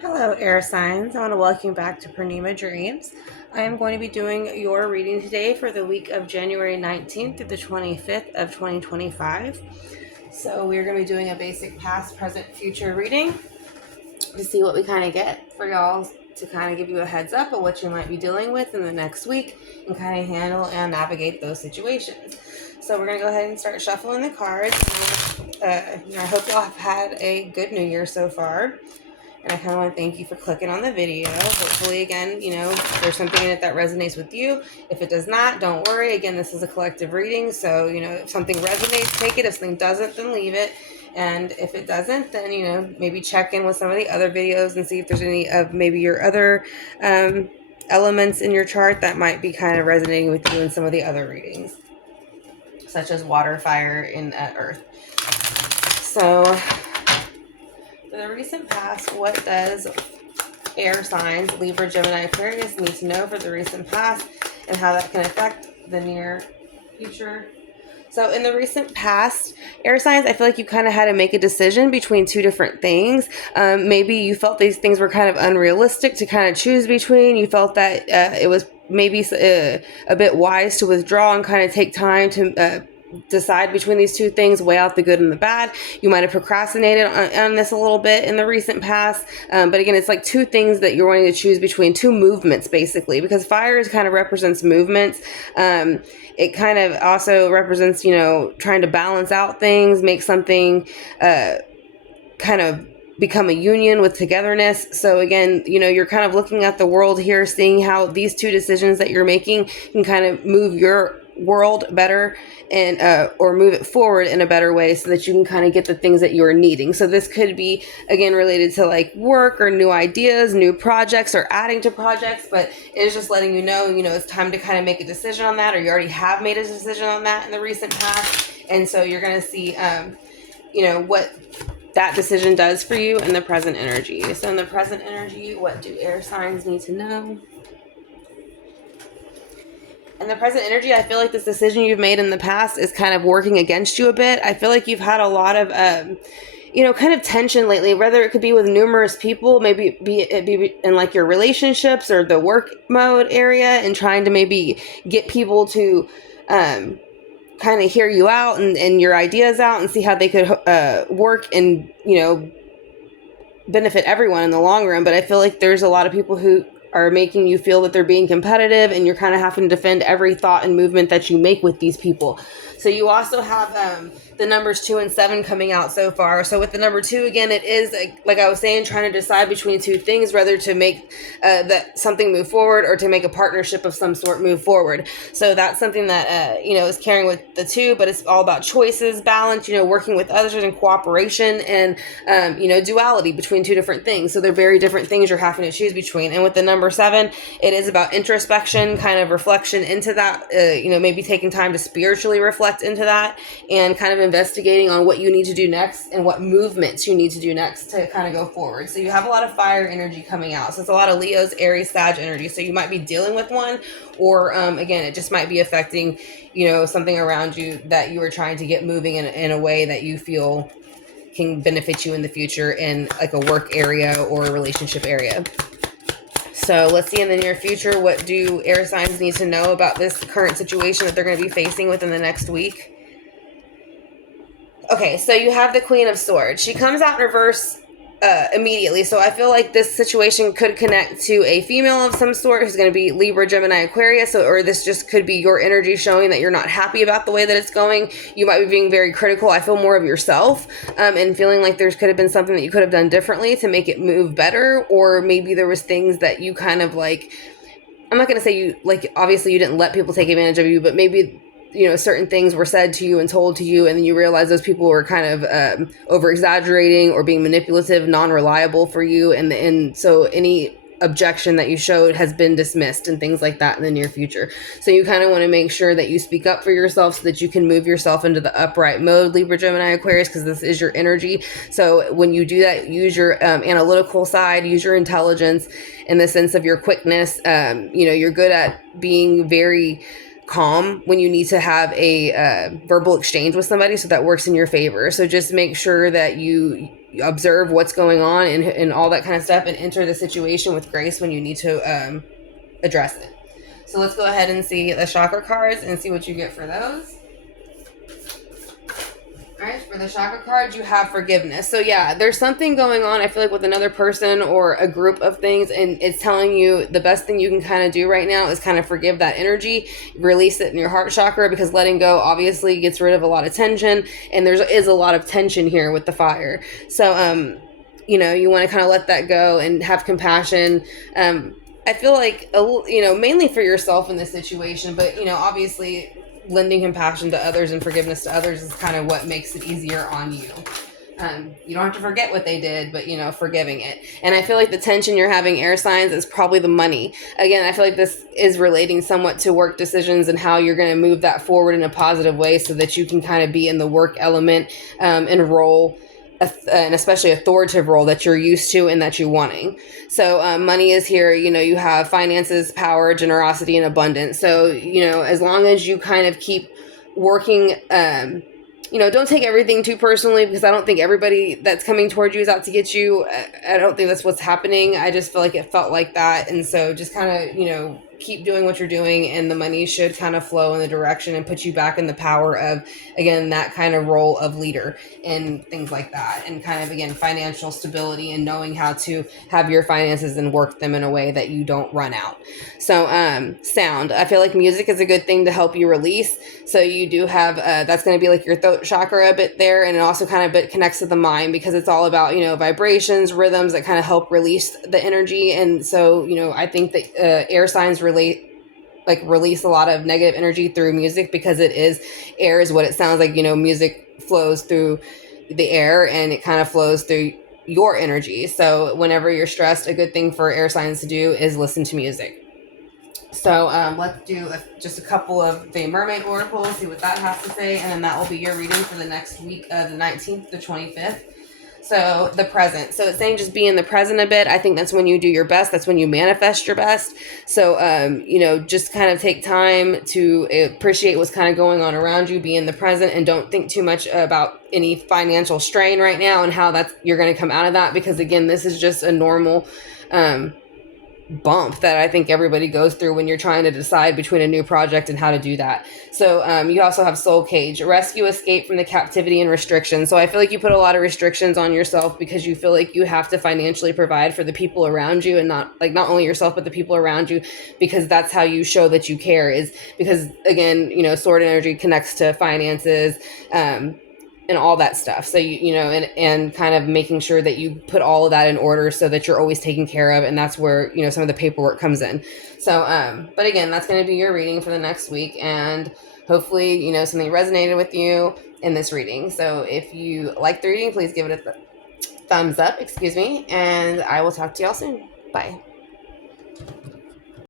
Hello, air signs. I want to welcome you back to Purnima Dreams. I am going to be doing your reading today for the week of January 19th through the 25th of 2025. So we're going to be doing a basic past, present, future reading to see what we kind of get for y'all, to kind of give you a heads up of what you might be dealing with in the next week and kind of handle and navigate those situations. So we're going to go ahead and start shuffling the cards. I hope y'all have had a good New Year so far. And I kind of want to thank you for clicking on the video. Hopefully, again, there's something in it that resonates with you. If it does not, don't worry. Again, this is a collective reading. So, if something resonates, take it. If something doesn't, then leave it. And if it doesn't, then, maybe check in with some of the other videos and see if there's any of maybe your other elements in your chart that might be kind of resonating with you in some of the other readings, such as water, fire, and earth. So, for the recent past, what does air signs, Libra, Gemini, Aquarius, need to know for the recent past and how that can affect the near future? So in the recent past, air signs, I feel like you kind of had to make a decision between two different things. Maybe you felt these things were kind of unrealistic to kind of choose between. You felt that it was maybe a bit wise to withdraw and kind of take time to decide between these two things, weigh out the good and the bad. You might have procrastinated on this a little bit in the recent past, but again, it's like two things that you're wanting to choose between, two movements basically, because fire kind of represents movements. It kind of also represents, trying to balance out things, make something kind of become a union with togetherness. So again, you're kind of looking at the world here, seeing how these two decisions that you're making can kind of move your world better and or move it forward in a better way so that you can kind of get the things that you're needing. So this could be again related to like work or new ideas, new projects, or adding to projects, but it is just letting you know it's time to kind of make a decision on that, or you already have made a decision on that in the recent past. And so you're going to see what that decision does for you in the present energy. So in the present energy, what do air signs need to know? In the present energy, I feel like this decision you've made in the past is kind of working against you a bit. I feel like you've had a lot of kind of tension lately, whether it could be with numerous people, maybe it be in like your relationships or the work mode area, and trying to maybe get people to kind of hear you out and your ideas out and see how they could work and benefit everyone in the long run. But I feel like there's a lot of people who are making you feel that they're being competitive, and you're kind of having to defend every thought and movement that you make with these people. So you also have the numbers 2 and 7 coming out so far. So with the number 2, again, it is like I was saying, trying to decide between two things, whether to make that something move forward or to make a partnership of some sort move forward. So that's something that is carrying with the 2, but it's all about choices, balance, working with others and cooperation, and duality between two different things. So they're very different things you're having to choose between. And with the number 7, it is about introspection, kind of reflection into that, maybe taking time to spiritually reflect into that and kind of investigating on what you need to do next and what movements you need to do next to kind of go forward. So you have a lot of fire energy coming out. So it's a lot of Leo's, Aries, Sag energy. So you might be dealing with one, or again, it just might be affecting, something around you that you are trying to get moving in a way that you feel can benefit you in the future in like a work area or a relationship area. So let's see in the near future, what do air signs need to know about this current situation that they're going to be facing within the next week? Okay, so you have the Queen of Swords. She comes out in reverse immediately. So I feel like this situation could connect to a female of some sort who's going to be Libra, Gemini, Aquarius. Or this just could be your energy showing that you're not happy about the way that it's going. You might be being very critical. I feel more of yourself and feeling like there could have been something that you could have done differently to make it move better. Or maybe there was things that you kind of like, I'm not going to say you, like, obviously you didn't let people take advantage of you, but maybe certain things were said to you and told to you, and then you realize those people were kind of over exaggerating or being manipulative, non-reliable for you, and so any objection that you showed has been dismissed and things like that in the near future. So you kind of want to make sure that you speak up for yourself so that you can move yourself into the upright mode, Libra, Gemini, Aquarius, because this is your energy. So when you do that, use your analytical side, use your intelligence in the sense of your quickness. You're good at being very calm when you need to have a verbal exchange with somebody, so that works in your favor. So just make sure that you observe what's going on and all that kind of stuff, and enter the situation with grace when you need to address it. So let's go ahead and see the chakra cards and see what you get for those. All right, for the chakra cards, you have forgiveness. So yeah, there's something going on, I feel like, with another person or a group of things, and it's telling you the best thing you can kind of do right now is kind of forgive that energy, release it in your heart chakra, because letting go obviously gets rid of a lot of tension, and there is a lot of tension here with the fire. So, you want to kind of let that go and have compassion. I feel like, mainly for yourself in this situation, but, obviously lending compassion to others and forgiveness to others is kind of what makes it easier on you. You don't have to forget what they did, but, forgiving it. And I feel like the tension you're having, air signs, is probably the money. Again, I feel like this is relating somewhat to work decisions and how you're going to move that forward in a positive way so that you can kind of be in the work element and role, and especially authoritative role that you're used to and that you're wanting. So money is here. You have finances, power, generosity, and abundance. So, as long as you kind of keep working, don't take everything too personally, because I don't think everybody that's coming towards you is out to get you. I don't think that's what's happening. I just feel like it felt like that. And so just kind of, keep doing what you're doing, and the money should kind of flow in the direction and put you back in the power of, again, that kind of role of leader and things like that. And kind of, again, financial stability and knowing how to have your finances and work them in a way that you don't run out. So sound, I feel like music is a good thing to help you release. So you do have, that's going to be like your throat chakra a bit there. And it also kind of bit connects to the mind, because it's all about, vibrations, rhythms that kind of help release the energy. And so, I think that air signs release a lot of negative energy through music, because it is, air is what it sounds like. Music flows through the air, and it kind of flows through your energy. So whenever you're stressed, a good thing for air signs to do is listen to music. So let's do just a couple of the mermaid oracles, see what that has to say, and then that will be your reading for the next week of the 19th to 25th. So the present. So it's saying just be in the present a bit. I think that's when you do your best. That's when you manifest your best. So, just kind of take time to appreciate what's kind of going on around you. Be in the present, and don't think too much about any financial strain right now and how you're going to come out of that. Because again, this is just a normal bump that I think everybody goes through when you're trying to decide between a new project and how to do that. So you also have soul cage, rescue, escape from the captivity and restrictions. So I feel like you put a lot of restrictions on yourself because you feel like you have to financially provide for the people around you, and not only yourself, but the people around you, because that's how you show that you care, is because, again, sword energy connects to finances, and all that stuff. So, and kind of making sure that you put all of that in order so that you're always taken care of. And that's where, some of the paperwork comes in. So, but again, that's going to be your reading for the next week. And hopefully, something resonated with you in this reading. So if you like the reading, please give it a thumbs up, and I will talk to y'all soon. Bye.